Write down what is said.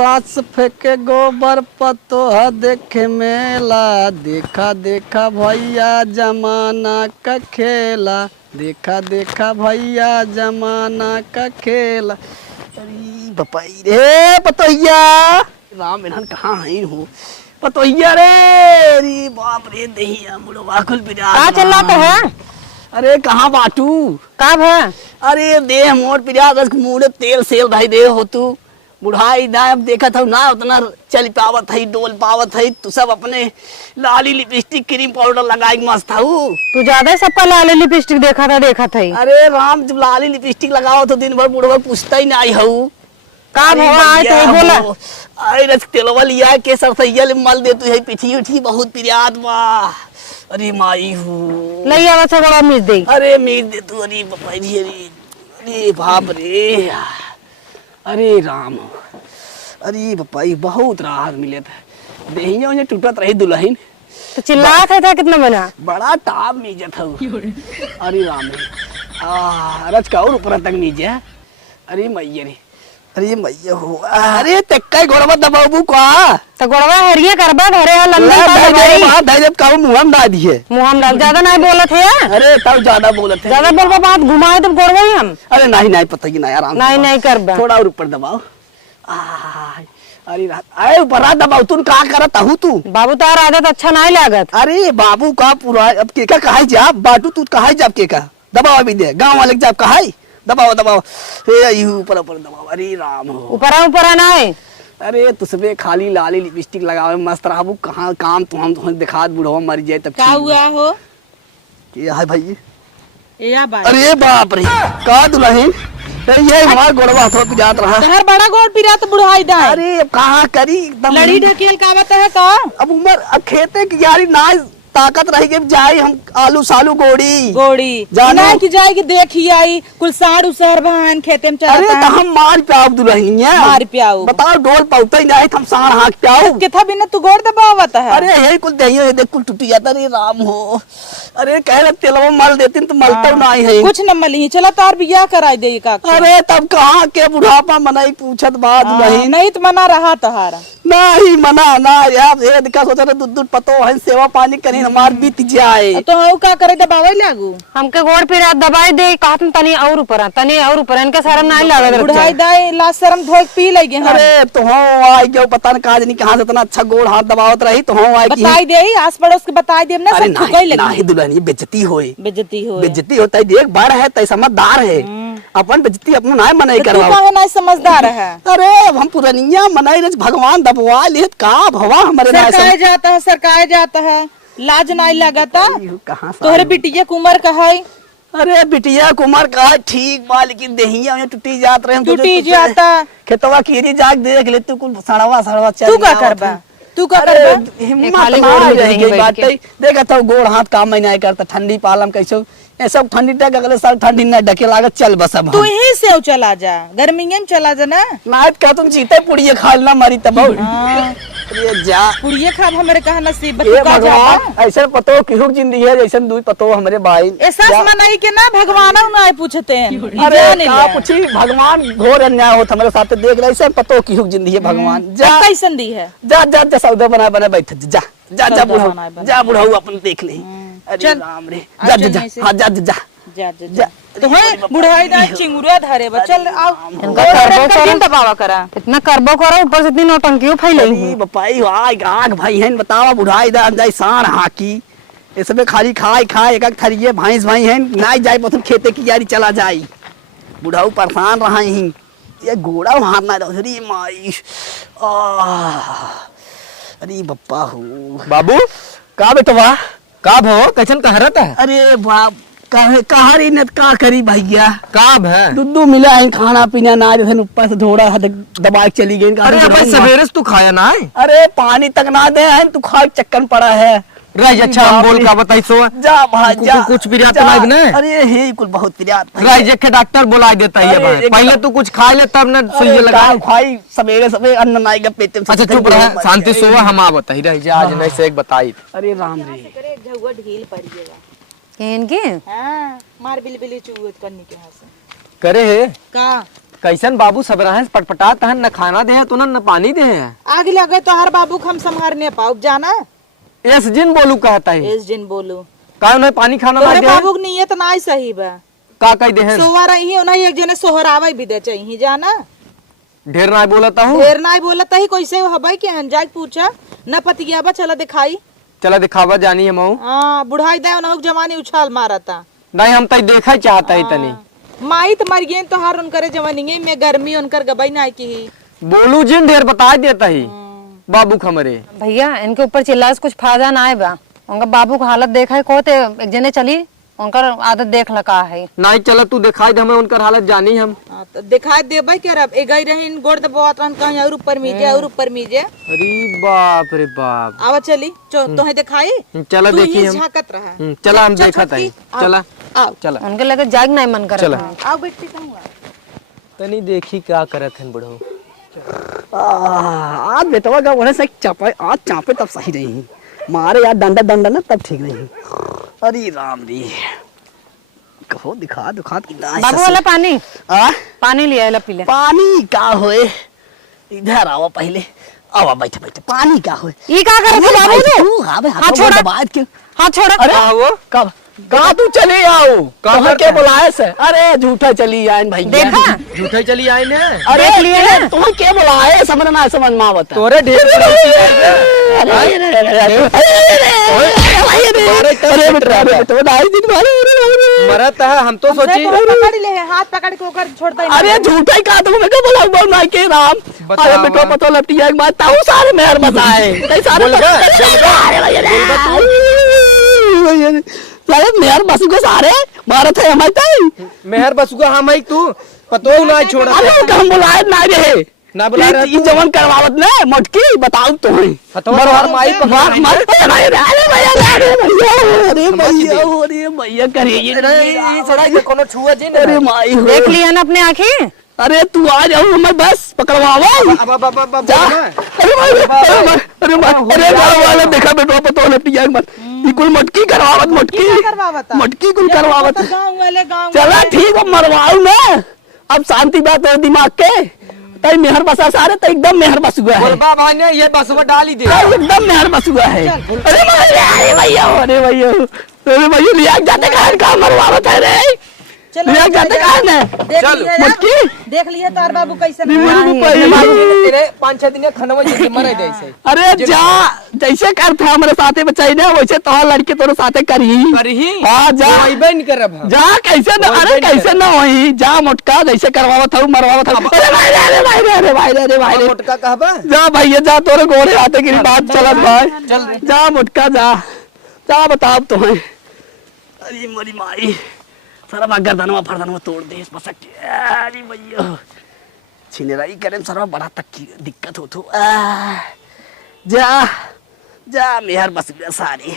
सास फेंके गोबर पतोह देखे मेला। देखा देखा भैया जमाना का खेला। देखा देखा भैया जमाना का खेला। अरे बपाई रे पतोहिया, राम इन्हन कहाँ है हो पतोहिया रे। अरे बाप रे दहिया मुड़वा कुल पिरा कहाँ चल रहा तो है? अरे कहाँ बाटू कब है? अरे देह मोर पिरा मुड़े तेल सेल भाई दे हो तू बुढ़ाई ना। अब देखा था ना उतना चल पावत है डोल पावत है। तू सब अपने लाली लिपस्टिक क्रीम पाउडर लगाई मस्त हूँ। तू ज्यादा सबका लाली लिपस्टिक देखा था। अरे राम जब लाली लिपस्टिक लगाओ तो दिन भर बुढ़वा पूछता ही नहीं हूँ। का भवा आए तो बोला आई रस तेलवा लिया के सरसैया ले मल दे तू है पिठी उठी बहुत पिरियात बा। अरे माई हूँ नहीं आवा से बड़ा मिस दे। अरे मीर दे तू। अरे बाबा जी अरे बाप रे। अरे राम अरे बपाई बहुत राहत मिले था। देहिया उन्हें टूटत रही दुल्हन तो चिल्लात था कितना बना बड़ा टाप मीजत हूँ। अरे राम रच का और ऊपर तक मीजे। अरे मैया रे अरे मैया हो। अरे तेक्का गोड़वा दबाबू का तो गोड़वा हरिया करबा धरे है लंदन का दवाई बात है जब कहूं मुहम डाल दिए। मुहम डाल ज्यादा नहीं बोलत है। अरे तब ज्यादा बोलत है। ज्यादा बोलबा बात घुमाए तो गोड़वा ही हम। अरे नहीं नहीं पता ही नहीं आराम नहीं नहीं करबा थोड़ा और ऊपर दबाओ। अरे अरे ऊपर आ दबाओ। तू का करत हूँ तू बाबू तार आदत अच्छा नहीं लागत। अरे बाबू का पूरा अब के का कहा जा बाटू तू कहा जा के का दबाओ अभी दे गांव वाले जा कहा दबाओ दबाओ। हे ऊपर ऊपर दबाओ। अरे राम हो ऊपर ना है। अरे तुसबे खाली लाली लिपस्टिक लगावे मस्त रहबू। कहाँ काम तो हम दिखात बुढ़वा मर जाए तब का हुआ हो क्या है भाई? या बात अरे बाप रे का दुल्हन ये हमार गोड़वा हाथों पे जात रहा। तहर बड़ा गोड़ पिरा तो बुढ़ाई दा। अरे अब कहाँ करी एकदम लड़ी ढकेल कावत है का अब उम्र अब खेते की यारी ना ताकत रही के जाए हम आलू सालू गोड़ी गोड़ी जानो। ना की जाएगी देखी आई कुल साड़ उसर भान खेते में अरे चलता तो हम मार प्याऊ दुल्हनिया मार प्याऊ बताओ डोल पाउता ही नहीं हम साण हाथ प्याऊ किथा बिना तू गोड़ दबावत है। अरे यही कुल दहियो ये देख कुल टूटी जाता। अरे राम हो अरे कह रहे तेलवा मल देती तो मलता नहीं है कुछ न मली चला तार बियाह कराई दे का। अरे तब कहाँ के बुढ़ापा मनाई पूछत बात नहीं नहीं तो मना रहा तहारा नहीं मना ना यार ये दिखा सोचा रहे दूध पतो है सेवा पानी करी हमार बीत जाए। तो हम का करे दबावे लागू हमके गोड़ पिरा दबाई दे कहत तनी और ऊपर इनका शर्म नहीं लागत। बुढ़ाई दाए ला शर्म धोक पी लगे हम। अरे तो हो आई क्यों पता न काज नहीं कहाँ से इतना अच्छा गोड़ हाथ दबावत रही तो हो आई की बताई दे आस पड़ोस के बताई दे ना अरे सब ठुकई लगी नहीं दुल्हन ये बेइज्जती होए बेइज्जती हो बेइज्जती होता है देख बड़ है तय समझदार है अपन बेइज्जती अपनो ना मनाई तू करवा। काहे नहीं समझदार है। अरे हम पुरनिया मनाई रज भगवान दबवा लेत का भवा हमारे ना सरकाए जाता है लाज नहीं लगता। कहाँ तोहरे बिटिया कुमार का है। अरे बिटिया कुमार का ठीक बा लेकिन देहिया में टूटी जात रहे हम टूटी जाता खेतवा कीरी जाग देख ले तू कुल सड़वा चल तू का करबा तू का करबा हिम्मत खाली ना गोड़ रह गई बैठ बात के। देखा था गोड़ हाथ काम में नहीं करता ठंडी पालम कैसे ये सब ठंडी तक अगले साल ठंडी न ढके लागत चल बस अब तू ही से चला जा गर्मी में चला जा ना नाइत का तुम जीते पुड़िए खालना मारी तब ये जा पुड़िए खाब हमारे कहा नसीब ये तू का जा भगवान ऐसे पतो किहुक जिंदगी है जैसे दुई पतो हमारे भाई ऐसा मनाई के ना भगवान ना पूछते हैं। अरे जाने का ले। पूछी भगवान घोर अन्याय होता हमारे साथ देख रहे ऐसे पतो किहुक जिंदगी है भगवान जा कैसन दी है जा जा जा सौदा बना बैठ जा जा जा सौदा बुढ़ाऊ बनाए बना। जा बुढ़ाऊ अपन देख ले। अरे चल। राम रे अब जा चल जा नहीं से। हाँ जा जा जा जा जा जा। तो है बुढ़ाई दा चिंगुरा धरे बा चल आओ इनका करबो करो दबावा करा इतना करबो करो ऊपर से इतनी नौटंकियों फैलाई अरे बपाई आग आग भाई हैं बतावा बुढ़ाई दा जाई साण हाकी इसमें खाली खाए एक थरिये भैंस भाई हैं ना जाए पथुन खेते की यारी चला जाई बुढ़ाऊ परेशान रहा ही ये घोड़ा हारना अरे माई अरे बप्पा हो बाबू का बेटवा का भो कैसन कहरत है? अरे बाप कहा रे न का करी भैया काब है दूध मिला है खाना पीना ना जैसे ऊपर से थोड़ा दबा के चली गई। अरे अब सवेरे से तू खाया ना है? अरे पानी तक ना दे है तू खा चक्कर पड़ा है। राज अच्छा हम बोल का बताई सो जा भाई जा कुछ बिरियात तो नहीं बने? अरे हे कुल बहुत बिरियात राज के डॉक्टर बुला देता है भाई पहले तू कुछ खा ले तब ना सुई लगा खाई सवेरे अन्न नाई का पेट में। अच्छा चुप रह शांति से हम आ बताई रह जा आज नहीं से एक बताई। अरे राम रे करे झुआ ढील पड़िएगा इनके हां मार बिलबिली चुवत करने के हां से करे है का कैसन बाबू सब रहे पटपटात हन, न खाना दे तो न पानी दे। आग लगे तो हर बाबू को हम संभारने पाओ जाना। इस जिन बोलू कहता है इस दिन बोलू का नहीं पानी खाना तोरे ना दे बाबू की नीयत ना ही सही बा। का कह दे सोहरा ही उन्हें एक जने सोहरावे भी दे चाहिए जाना। ढेर ना बोलता हूँ। ढेर ना बोला तही कैसे हबाई के हंजाई पूछा न पतिया बा चला दिखाई। चला दिखावा जानी है मऊ। हाँ बुढ़ाई दे उन्हें जवानी उछाल मारा था। नहीं हम तई देखा चाहता है तनी माई तो मर गए तो हर उनकर जवानी में गर्मी उनकर गबई ना की ही। बोलू जिन ढेर बता देता ही बाबू खमरे। भैया इनके ऊपर चिल्ला से कुछ फायदा ना आए बा। उनका बाबू का हालत देखा है को ते एक जने चली उनका आदत देख लगा है। नहीं चला तू दिखाई दे हमें उनकर हालत जानी हम। तो दिखाई दे भाई क्या रब एगई रहीन गोड़ दबावत रहन कहीं और ऊपर मीजे और ऊपर मीजे। अरे बाप रे बाप। आवा चली तोहे दिखाई। चला देखी हम। झाकत रहा। चला हम देखा था। चला आओ चला उनके लगे जाग नहीं मन कर। आओ बेटी कहूँ तनी देखी क्या करत हन बुढ़ऊ। आज बेटवा का उन्हें से चापे आज चापे तब सही रही मारे यार डंडा डंडा ना तब ठीक रही। अरे राम री कहो दिखा दिखा बाबू वाला पानी आ पानी लिया है पी ले। पानी का होए इधर आओ पहले आओ बैठ बैठ पानी का होए ये क्या कर रहे बाबू ने? तू हां बे हाथ हाथ छोड़ा। दबा के हाथ छोड़ा। अरे वो कब कहा तू चले आओ कहाँ कहाँ के करता है? बुलाए से अरे झूठा चली आए भैया देखा झूठे चली आई ने। अरे देख लिए ना? तुम्हें के बुलाए समझ ना समझ में आवत तोरे ढेर मरत है हम तो सोची। पकड़ ले हाथ पकड़ के ओकर छोड़ दे। अरे झूठा ही कहा तुम मैं बोला बोल ना के राम अरे बेटो पतो लपटिया एक बात ताऊ सारे मेहर बताए कई सारे सारे मेहर बस को सारे भारत है हमारे ताई मेहर बसुगा हम है तू पतो ना छोड़ा। अरे हम बुलाए ना रे ना बुला रहे ये जवन करवावत ने मोटकी बताओ तो है हर माई मार मार अरे भैया अरे भैया अरे भैया करिए ये छोड़ा ये कोनो छुआ जी अरे माई हो देख लिया ना अपने आँखें। अरे तू आ जाओ हमें बस पकड़वाओ जा अरे भाई अरे गाँव वाले देखा बेटो पतो लपटिया मत ये कुल मटकी करवावत मटकी मटकी कुल करवावत गाँव वाले गाँव चला ठीक है मरवाऊ ना अब शांति बात है दिमाग के तई मेहर बसा सारे तो एकदम मेहर बस हुआ है बोलबा भाई ने ये बसवा डाल ही दे एकदम मेहर बस हुआ है अरे भैया अरे भैया लिया जाते कहाँ मरवावत है रे लिया जाते कहाँ ने चल मटकी देख लिए तार बाबू कैसे तेरे 5-6 दिन खनवा जी मरे जैसे। अरे जा जैसे कर था हमारे साथे बचाई ने वैसे तो लड़के तोरे साथे करी करही हाँ जा आइबे नहीं करब हम। जा कैसे न अरे कैसे न होई जा मोटका जैसे करवावत हूँ मरवावत हूँ अरे भाई मोटका कहबा जा भैया जा तोरे गोरे आते की बात चलत भाई चल जा मोटका जा जा बताओ तुम्हें अरे मरी माई सारा गर्दनवा फरदनवा तोड़ दे बसक के अरे भैया छिनेराई करे सारा बड़ा तक की दिक्कत हो तो जा जा मेहर बस सारी